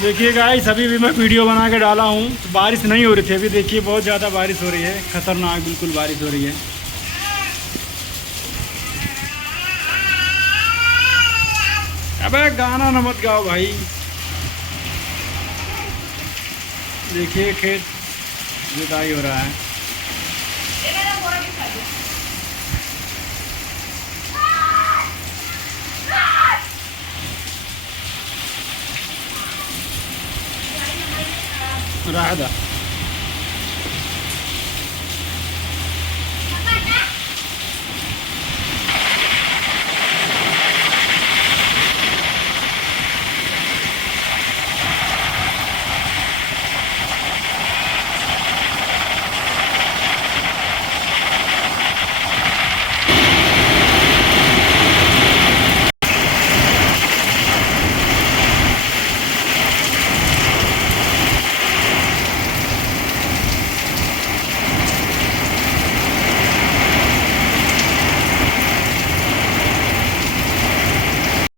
देखिए गाइस, अभी भी मैं वीडियो बना के डाला हूँ। तो बारिश नहीं हो रही थी, अभी देखिए बहुत ज़्यादा बारिश हो रही है, खतरनाक बिल्कुल बारिश हो रही है। अबे गाना न मत गाओ भाई। देखिए खेत जुताई हो रहा है। राधा